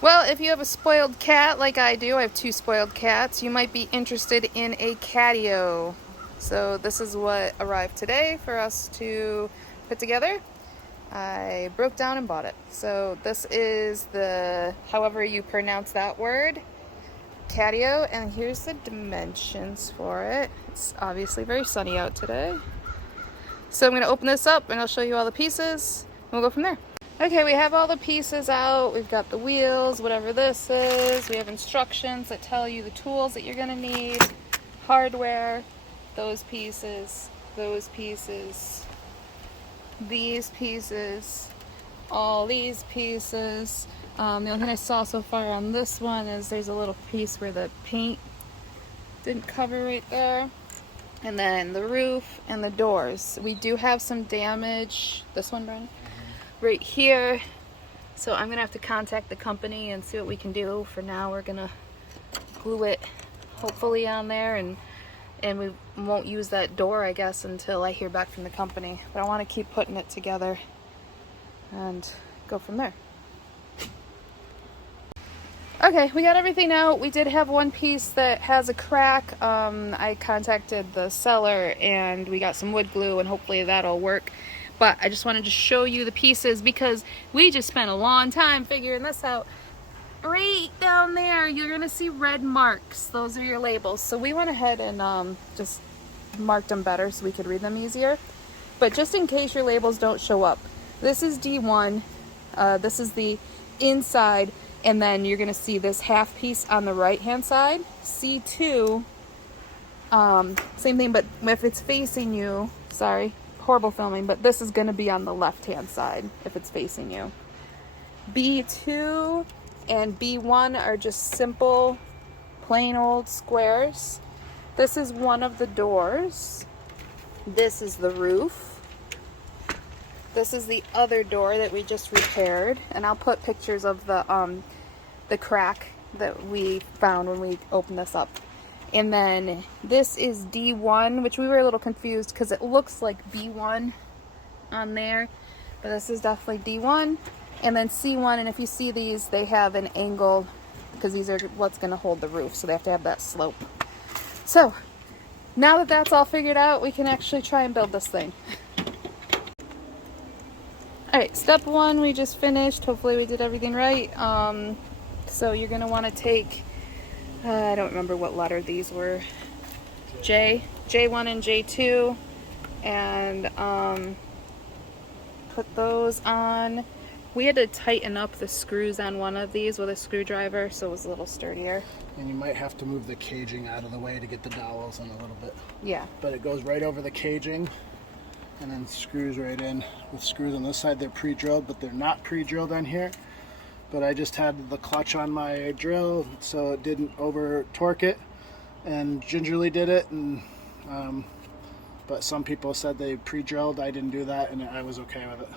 Well, if you have a spoiled cat like I do, I have 2 spoiled cats, you might be interested in a Catio. So this is what arrived today for us to put together. I broke down and bought it. So this is the, however you pronounce that word, Catio, and here's the dimensions for it. It's obviously very sunny out today. So I'm going to open this up and I'll show you all the pieces and we'll go from there. Okay, we have all the pieces out. We've got the wheels, whatever this is. We have instructions that tell you the tools that you're going to need, hardware, those pieces, these pieces, all these pieces. The only thing I saw so far on this one is there's a little piece where the paint didn't cover right there. And then the roof and the doors. We do have some damage. This one, Brian? Right here. So I'm gonna have to contact the company and see what we can do. For now, we're gonna glue it hopefully on there, and we won't use that door, I guess, until I hear back from the company. But I want to keep putting it together and go from there. Okay, we got everything out. We did have one piece that has a crack. I contacted the seller and we got some wood glue and hopefully that'll work. But I just wanted to show you the pieces because we just spent a long time figuring this out. Right down there, you're gonna see red marks. Those are your labels. So we went ahead and just marked them better so we could read them easier. But just in case your labels don't show up, this is D1, this is the inside, and then you're gonna see this half piece on the right hand side. C2, same thing, but if it's facing you, sorry, horrible filming, but this is gonna be on the left hand side if it's facing you. B2 and B1 are just simple, plain old squares. This is one of the doors. This is the roof. This is the other door that we just repaired, and I'll put pictures of the crack that we found when we opened this up. And then this is D1, which we were a little confused because it looks like B1 on there, but this is definitely D1. And then C1, and if you see these, they have an angle because these are what's going to hold the roof, so they have to have that slope. So now that that's all figured out, we can actually try and build this thing. Alright, step 1 we just finished. Hopefully we did everything right. So you're going to want to take, I don't remember what letter these were, J1 and J2, and put those on. We had to tighten up the screws on one of these with a screwdriver so it was a little sturdier. And you might have to move the caging out of the way to get the dowels in a little bit. Yeah. But it goes right over the caging and then screws right in. With screws on this side, they're pre-drilled, but they're not pre-drilled on here. But I just had the clutch on my drill so it didn't over torque it, and gingerly did it. And but some people said they pre-drilled. I didn't do that, and I was okay with it.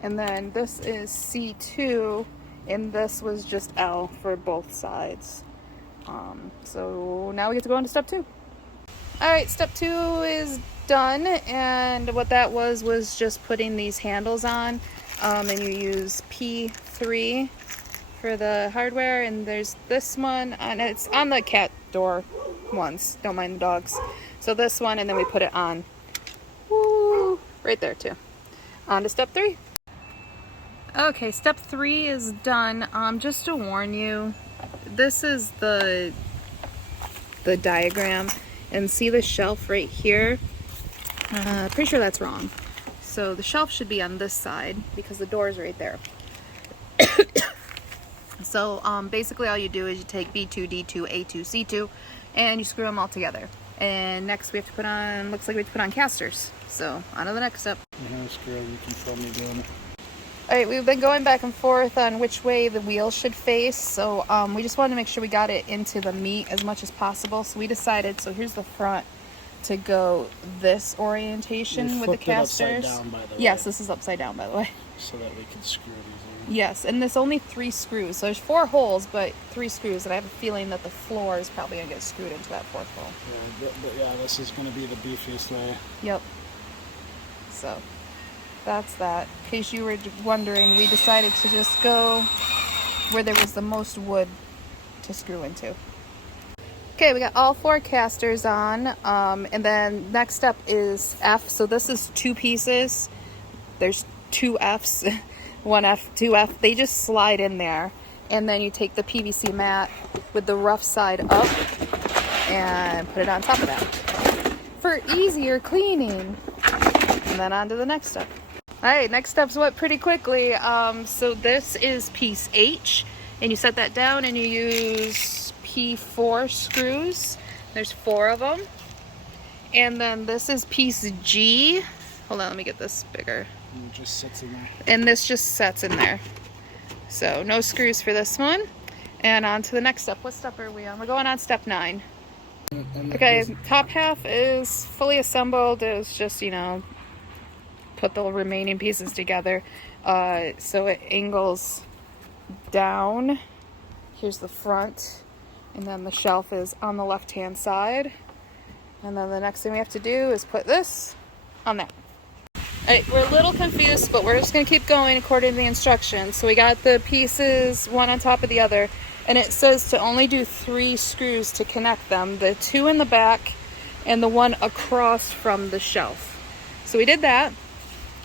And then this is C2, and this was just L for both sides. So now we get to go on to step 2. Alright, step 2 is done, and what that was just putting these handles on, and you use P3 for the hardware, and there's this one, and it's on the cat door ones, don't mind the dogs. So this one, and then we put it on. Woo, right there too. On to step 3. Okay, step 3 is done. Just to warn you, this is the diagram, and see the shelf right here? Pretty sure that's wrong. So the shelf should be on this side because the door is right there. So basically all you do is you take B2, D2, A2, C2, and you screw them all together. And next we have to put on, looks like we have to put on casters. So on to the next step. Screw, you can film me doing it. Alright, we've been going back and forth on which way the wheel should face, so we just wanted to make sure we got it into the meat as much as possible. So we decided, so here's the front, to go this orientation with the casters. Upside down, by the way. Yes, this is upside down, by the way. So that we can screw these in. Yes, and there's only 3 screws. So there's 4 holes, but 3 screws, and I have a feeling that the floor is probably going to get screwed into that 4th hole. Yeah, but yeah, this is going to be the beefiest way. Yep. So that's that. In case you were wondering, we decided to just go where there was the most wood to screw into. Okay, we got all 4 casters on, and then next step is F. So this is 2 pieces. There's 2 Fs, 1 F, 2 F. They just slide in there, and then you take the PVC mat with the rough side up and put it on top of that for easier cleaning. And then on to the next step. All right, next steps went pretty quickly. So this is piece H, and you set that down and you use P4 screws. There's 4 of them. And then this is piece G. Hold on, let me get this bigger. And it just sits in there. And this just sets in there. So no screws for this one. And on to the next step. What step are we on? We're going on step 9. Okay, top half is fully assembled. It's just, you know, put the remaining pieces together. So it angles down. Here's the front. And then the shelf is on the left-hand side. And then the next thing we have to do is put this on there. Alright, we're a little confused, but we're just going to keep going according to the instructions. So we got the pieces one on top of the other, and it says to only do 3 screws to connect them. The 2 in the back and the 1 across from the shelf. So we did that.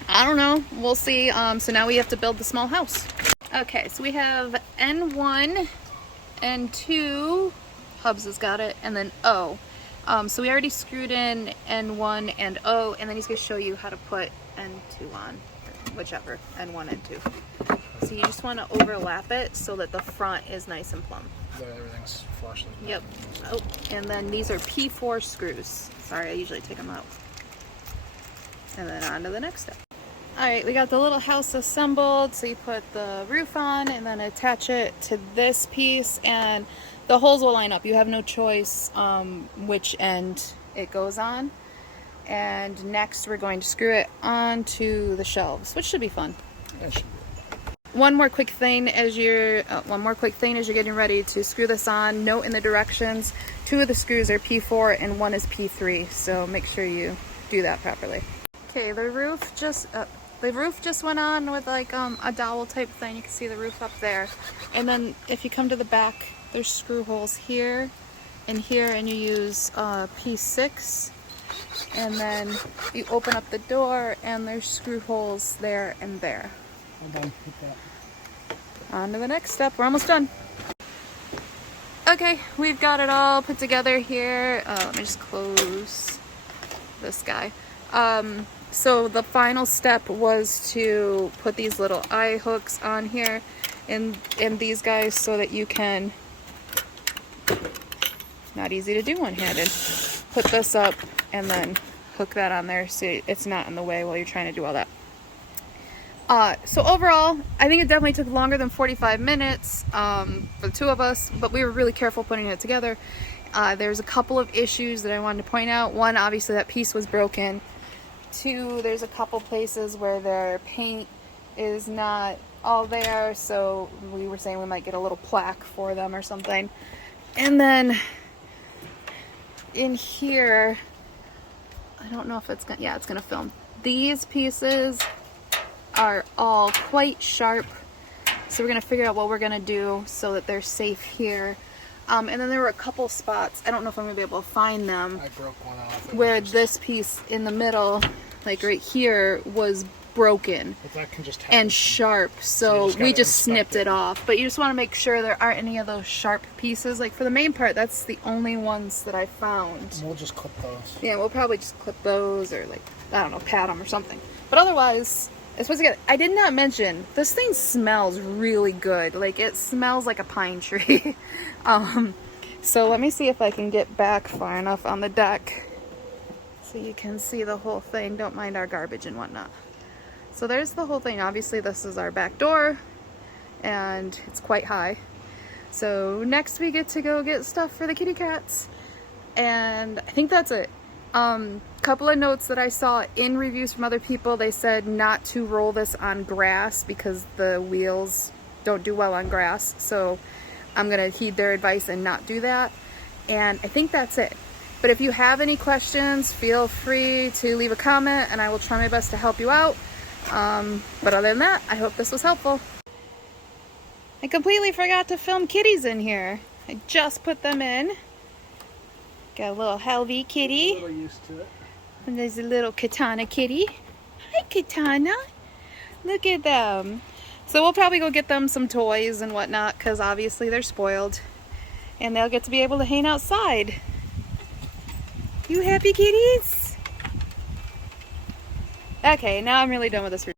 I don't know. We'll see. So now we have to build the small house. Okay, so we have N1, N2, Hubs has got it, and then O. So we already screwed in N1 and O, and then he's going to show you how to put N2 on, whichever, N1, N2. So you just want to overlap it so that the front is nice and plumb. That everything's flush like that. Yep. Oh, and then these are P4 screws. Sorry, I usually take them out. And then on to the next step. Alright, we got the little house assembled. So you put the roof on and then attach it to this piece, and the holes will line up. You have no choice which end it goes on. And next we're going to screw it onto the shelves, which should be fun. That should be. One more quick thing as you're getting ready to screw this on. Note in the directions, 2 of the screws are P4 and 1 is P3. So make sure you do that properly. Okay, the roof just went on with like a dowel type thing. You can see the roof up there. And then if you come to the back, there's screw holes here and here, and you use P6. And then you open up the door and there's screw holes there and there. Hold on, hit that. On to the next step. We're almost done. Okay, we've got it all put together here. Let me just close this guy. So the final step was to put these little eye hooks on here and these guys so that you can, not easy to do one-handed, put this up and then hook that on there so it's not in the way while you're trying to do all that. So overall, I think it definitely took longer than 45 minutes for the 2 of us, but we were really careful putting it together. There's a couple of issues that I wanted to point out. 1, obviously that piece was broken. 2, there's a couple places where their paint is not all there, so we were saying we might get a little plaque for them or something. And then in here, I don't know if it's gonna, yeah, it's gonna film. These pieces are all quite sharp, so we're gonna figure out what we're gonna do so that they're safe here. And then there were a couple spots, I don't know if I'm gonna be able to find them, I broke one off. where this piece in the middle, like right here, was broken But that can just happen. and sharp, so you we just just gotta snipped it off. But you just want to make sure there aren't any of those sharp pieces. Like for the main part, that's the only ones that I found. We'll just clip those. Yeah, we'll probably just clip those or like, I don't know, pat them or something. But otherwise, it's supposed to get, I did not mention, this thing smells really good. Like it smells like a pine tree. So let me see if I can get back far enough on the deck so you can see the whole thing. Don't mind our garbage and whatnot. So there's the whole thing. Obviously this is our back door and it's quite high. So next we get to go get stuff for the kitty cats. And I think that's it. Couple of notes that I saw in reviews from other people. They said not to roll this on grass because the wheels don't do well on grass. So I'm gonna heed their advice and not do that. And I think that's it. But if you have any questions, feel free to leave a comment and I will try my best to help you out. But other than that, I hope this was helpful. I completely forgot to film kitties in here. I just put them in. Got a little Helvie kitty. A little used to it. And there's a little Katana kitty. Hi, Katana. Look at them. So we'll probably go get them some toys and whatnot, because obviously they're spoiled. And they'll get to be able to hang outside. You happy kitties? Okay, now I'm really done with this review.